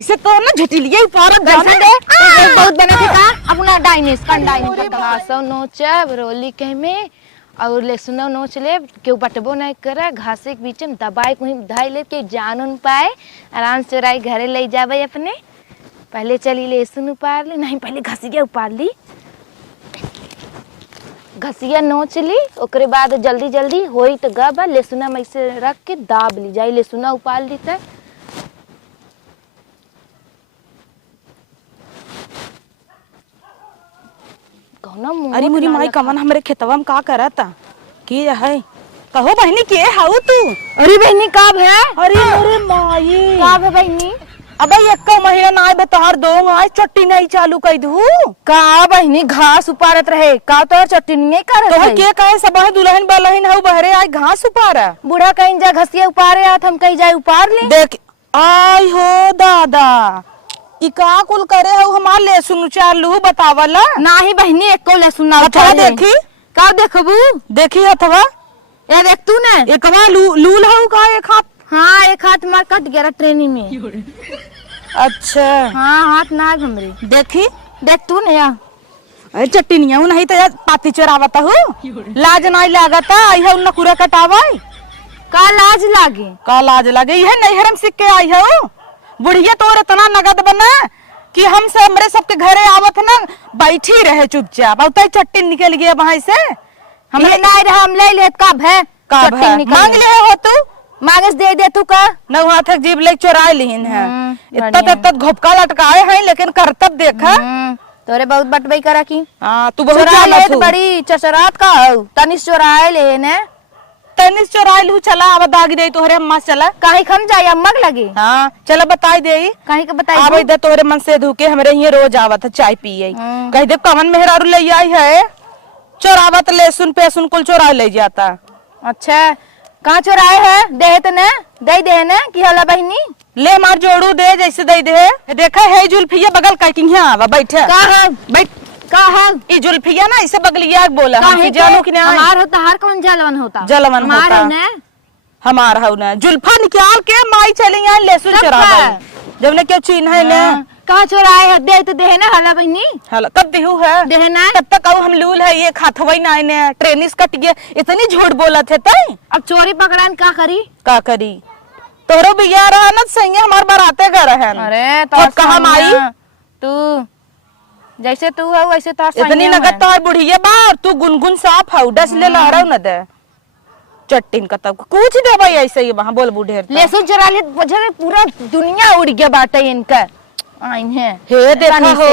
ऐसे तो ना झटिलिए ऊपर जाने दे बहुत बने थे का अपना डाइनिस कंडाइन का घासो नोचब रोली कह में और लहसुन नोच ले केहू बटबो नहीं करे घासे के बीच में दबाई कहीं धाई ले के जान उन पाए आराम से चोराई घरे ले जावे अपने। पहले चली लहसुन उपार ली नहीं पहले घसिया उपार ली घसिया नोच ली ओकरे बाद जल्दी जल्दी होई तो गब लहसुना में से रख के दाब ली जाई लहसुना उपार ली त अरे मुरी माई कमन हमरे खेतवा में का करता की है कहो बहनी के हाउ तू। अरे बहनी काब है अरे मेरे माई काब है बहनी अबे एक महीना ना आए बतहर दो आज चट्टी नहीं चालू कर दू का बहनी घास उपारत रहे का तो चट्टी नहीं कर तो के कहे सब दुल्हन बलहन हऊ बहरे आज घास उपारा बूढ़ा कहीं जा घसिया उपारे आत हम कहीं जाए उपार ले देख आई हो दादा ई का कुल करे हऊ हमार लहसुन चालू बतावला नाही बहनी एको लहसुन ना अथवा देखी का देखबू देखी अथवा ए देख तू ने एकवा लूल हऊ का एक हाथ। हाँ एक हाथ मार कट गया ट्रेनिंग में अच्छा हाँ हाथ ना हमरे देखी देख तू ने या अरे चट्टिनिया नहीं तो पाती चोरावता हो लाज नहीं लागता आई है उन नकुरा कटावाई का लाज लागे का लाज लागे यह नैहरम सीख के आई है बुढ़िया तोर इतना नगद बना कि हम से हमरे सबके घरे आवत ना बैठी रहे चुपचाप अब तो चट्टी निकल गया वहां से हमरे नहीं रहा हम ले ले कब है मांग ले हो तू मांगस दे तू का न वहां तक जीव ले चुरा लीन है इतना घोपका लटकाए हैं लेकिन करतब देखा तोरे बहुत बटबई करा की हां तू बहुत चोरा ले बड़ी चचरात का तनिस चोराए ले ने तनिस चोराए लू चला अब दाग दे तोहरे अम्मा चला काहे खम जाए अम्मक लगे हां चला बताई दे काहे के बताई अब इधर तोरे मन से धुके हमरे ये रोज आवत चाय पिए कह दे कवन मेहरारू ले आई है चोरावत लहसुन पेसुन कुल चोरा ले जाता। अच्छा कहाँ चुराए है दे तो ने दे ने कि हला बहनी ले मार जोड़ू दे जैसे दे दे देखा है जुल्फिया बगल काटिंग आवा बैठे का है बैठ का है ई जुल्फिया ना इसे बगलिया बोला हम जानू कि नहीं हमार होता हर कौन जलवन होता जलवन होता हमार हऊ ना जुल्फा निकाल के माई चली यहाँ लहसुन चुरावा जब ने क्यों चीन है ना कहाँ चुराए है दे तो दे ना हला बहनी हला कब देहू है दे ना तब तक हम लूल है ये खाथवई ना ने ट्रेनिस कट गया इतनी झूठ बोला थे तई अब चोरी पकड़ान का करी तोरो बिया रहा न सही हमार बराते घर है अरे तो कहां माई तू जैसे तू है वैसे तो इतनी नगद तो बुढ़िया बार तू गुनगुन साफ है डस ले लहरा न दे चट्टिन का तब कुछ दे भाई ऐसे ही वहां बोल बूढ़े लहसुन चुरा ले वजह पूरा दुनिया उड़ गया बाटे इनका आइन है हे देखा हो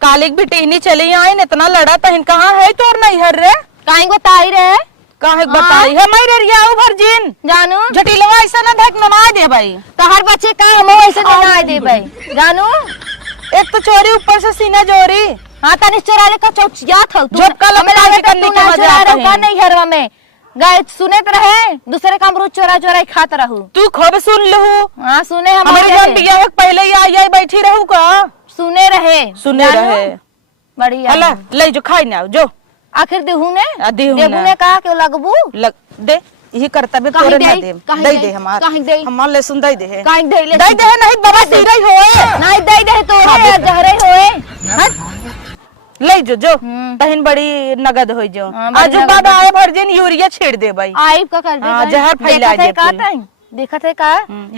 कालिक भी टीनी चली आई इतना लड़ा तो कहां है तोर नहीं हर रे काहे को ताई रे काहे बताई है मैं रिया भरजिन जानू झटिलवा ऐसा न देख नना दे भाई तो हर बच्चे का हम ऐसे नना दे भाई जानू एक तो चोरी ऊपर से सीना चोरी हां तनिस चोरा ले का चौचिया था तू झपका लगा करने के मजा आता है नहीं हरवा में गाय सुने तो रहे दूसरे का अमरूद चोरा खात रहू तू खूब सुन लहू हां सुने हमारे जान बिया पहले ही आई बैठी रहू का सुने रहे बढ़िया हला ले जो खाई ना जो आखिर देहू ने ने कहा के लगबू दे यही करता बे तोरे ना दे हमार हमार ले सुन दे काहे दे नहीं बाबा सीरई होए नहीं दे तोरे जहरे होए ले जो तहिन बड़ी नगद हो जो आज बाद आए भरजिन यूरिया छेड़ दे भाई आई का कर दे जहर फैला दे देखा थे का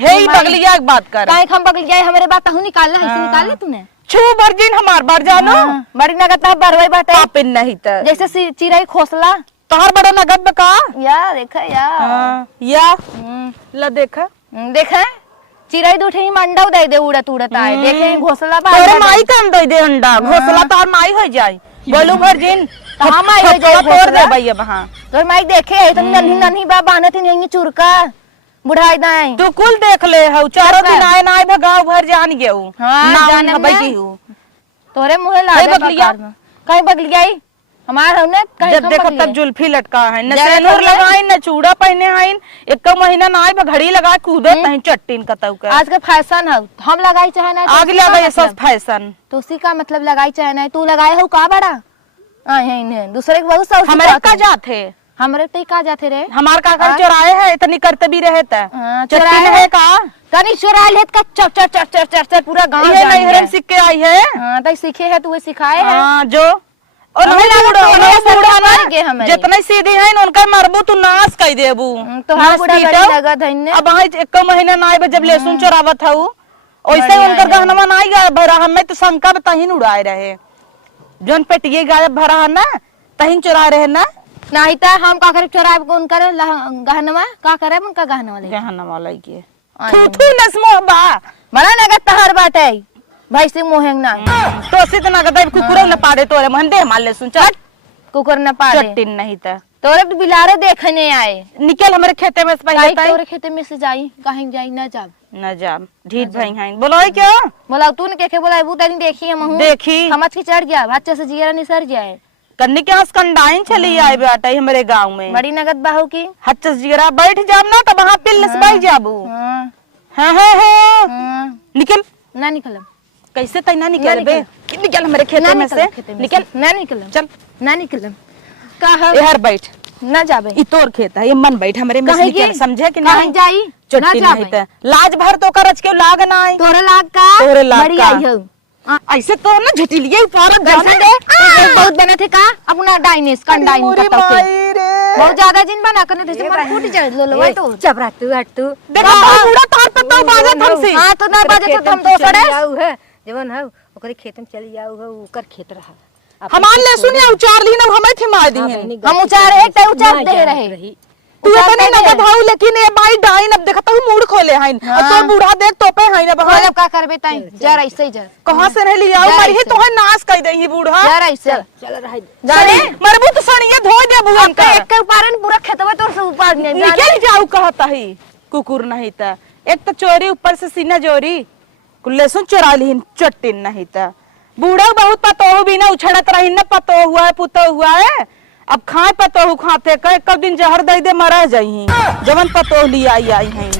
हे बगलिया एक बात कर काहे हम बगलिया हमारे बात हूं निकालना है निकाल ले तूने छू भरजिन हमार बार जानो बड़ी नगद ता बरवई बाटे पापिन नहीं त जैसे चिरई खोसला तोहर बड़ा नगद बका यार देखा या ला देखा चिरई दूठे ही मंडव दे उड़त आए देखे घोसला बा तोरे माई काम दे अंडा घोसला तोर माई हो जाए बोलू भरजिन हां माई हो जाए तोड़ दे भैया वहां तोर माई देखे तो नन्ही बा बानत नहीं चुरका बुढ़ाई दाई तू कुल देख ले हऊ चारों दिन आए ना भगाव भर जान गेऊ हां जाने बैठी हूं तोरे मुंह ला दे बगलिया कहीं बगलिया हमार हमने जब देखो तब जुल्फी लटका है न सेनुर लगाई न चूड़ा पहने हैं एक महीना ना आए घड़ी लगा कूदत नहीं चट्टीन कतौ का आज का फैशन है हम लगाई चाहे ना आग लगाए सब फैशन तो उसी का मतलब लगाई चाहे ना तू लगाए हो का बड़ा दूसरे के बहुत सब हमारे का जात है हमरे तो का जाते रे हमार काका चोराए है इतनी करते भी रहे ता चोराए है का तनी चोरा लेत का चर चर चर चर चर चर पूरा गांव ये नैहरम सीख के आई है। हां तई सीखे है तू सिखाए है। हां जो और हमें नहीं लगा बूढ़ा तो बूढ़ा मर गए ना हमारे। जितने सीधी है उनका मरबू तू नाश कर देबू तो हम बूढ़ा गड़ी लगा धन्ने अब हां एक महीना ना आए जब लहसुन चोरावत हऊ ओइसे बढ़िया उनकर है। गहनवा ना आई भरा हमें तो शंका में तहिन उड़ाए रहे जोन पेटिए गायब भरा है ना तहिन चुरा रहे ना नहीं तो हम का करे चोराब को उनकर गहनवा का करे उनका गहनवा ले गहनवा लाई के थू थू लसमो बा बड़ा नगद तहर बाटे भाई से मोहेंग ना तो सित ना गदे कुकुरे न पाड़े तोरे मन दे मार ले सुन चल कुकर न पाड़े चट्टिन नहीं त तोरे तो बिलारे देखने आए निकल हमरे खेते में से पहले काई ताई तोरे खेते में से जाई कहीं जाई ना जाब न जा ढीठ भई हैं बोलो है क्या बोला तू ने के बोला वो तनी देखी हम हूं देखी समझ के चढ़ गया बच्चे से जिगरा नहीं सर जाए कन्नी के हंस कंडाइन चली आए बेटा हमारे गांव में बड़ी नगद बाहू की हच्चस जिगरा बैठ जाब ना तो वहां पिल्लस बैठ जाबू हां हां हां हां हां निकल ना निकलम कैसे तई ना निकल बे निकल हमारे खेते में से निकल ना निकलम चल ना निकलम कहा यार बैठ ना जाबे ई तोर खेत है ये मन बैठ हमरे में से कहीं निकल की? समझे कि कहीं नहीं जाई ना चट्टी नहीं जाबे त लाज भर तो करज के लाग ना आई तोरे लाग का तोरे लाग मरी का। आई हो ऐसे तो ना झटिलिए ऊपर कैसे दे एक बहुत बना थे का अपना डाइनेस कंडाइन का तो बहुत ज्यादा जिन बना करने थे मत फूट जाए लो लो तो चबरा तू हट तू देखो पूरा तार पे तो बाजत हमसे हां तो ना बाजे तो हम तो सड़े आऊ है जवन है ओकरे खेत में चली आऊ है ओकर खेत रहा हमार ले सुनिया उचार ली ना हमें थिमा दी है हम उचार एक टाइम उचार दे रहे तू इतने नगद हाउ लेकिन ये बाई डाइन अब देखता हूं मूड खोले हैं और तो बूढ़ा देख तोपे हैं ना बहा मतलब का करबे ताई जरा ऐसे ही जरा कहां से रह लिया मर ही तो है नाश कर दे ही बूढ़ा जरा ऐसे चल रहा जाने मरबू तो सनिए धो दे बुअन का एक के ऊपर पूरा खेतवा तोर से ऊपर ने निकल जाऊ कहता ही कुकुर नहीं था एक तो चोरी ऊपर से सीना जोरी कुल्ले सुन चुरा ली चट्टिन नहीं था बूढ़ा बहुत पतो भी ना उछड़त रही न पतो हुआ है पुतो हुआ है अब खाए पतो खाते कब दिन जहर दे दे मरा जाई जवन पतो ली आई आई हैं